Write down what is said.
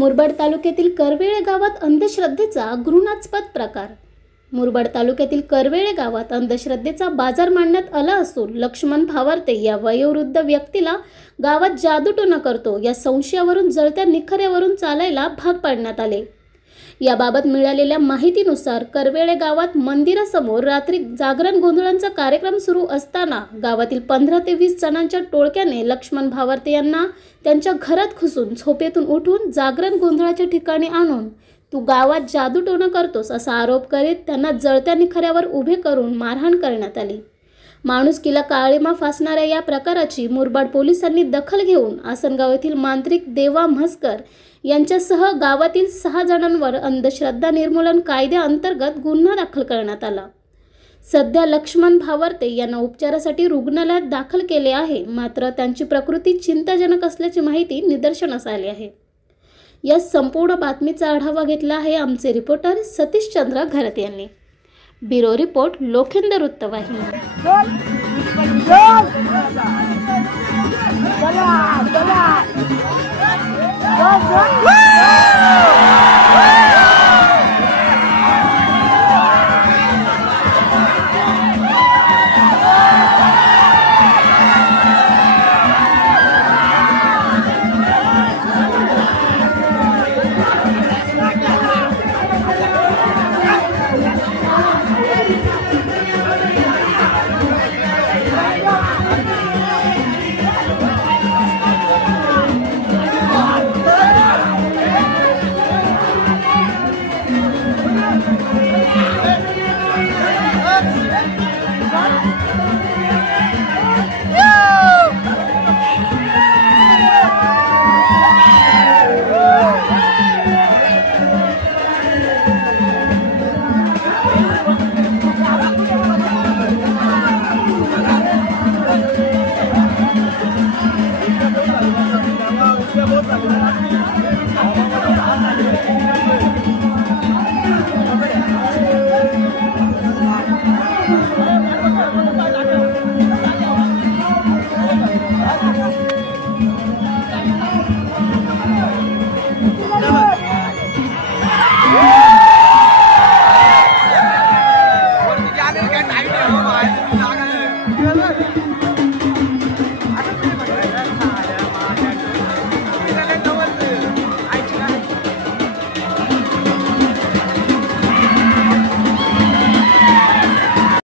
मुरबाड तालुक्यातील करवेळे गावात अंधश्रद्धेचा घृणास्पद प्रकार। मुरबाड तालुक्यातील करवेळे गावात अंधश्रद्धेचा बाजार मांडण्यात आला असून लक्ष्मण भावार्ते या वयोवृद्ध व्यक्तीला गावात जादूटोणा करतो या संशयावरून जळत्या निखऱ्यावरून चालायला भाग पाडण्यात आले। याबाबत मिळालेल्या माहितीनुसार करवेळे गावात मंदिरासमोर रात्री जागरण गोंधळांचा कार्यक्रम सुरू असताना गावातील 15 ते 20 जणांच्या टोळक्याने लक्ष्मण भावार्ते यांना त्यांच्या घरात घुसून झोपेतून उठून जागरण गोंधळाच्या ठिकाणी आणून तू गावात जादूटोणा करतोस असा आरोप करीत त्यांना जळत्या निखऱ्यावर उभे करून मारहाण करण्यात आली। माणुसकीला काळीमा फासणाऱ्या या प्रकाराची मुरबाड पोलिसांनी दखल घेऊन आसनगाव येथील मांत्रिक देवा म्हसकर यांच्यासह गावातील 6 जणांवर अंधश्रद्धा निर्मूलन कायद्याअंतर्गत गुन्हा दाखल करण्यात आला। सध्या लक्ष्मण भावार्ते यांना उपचारासाठी रुग्णालयात दाखल केले आहे, मात्र त्यांची प्रकृती चिंताजनक असल्याची माहिती निदर्शनास आली आहे। या संपूर्ण बातमीचा आढावा घेतला आहे आमचे रिपोर्टर सतीश चंद्र घरत यांनी। ब्युरो रिपोर्ट लोखंड वृत्तवाहिनी। टाइट है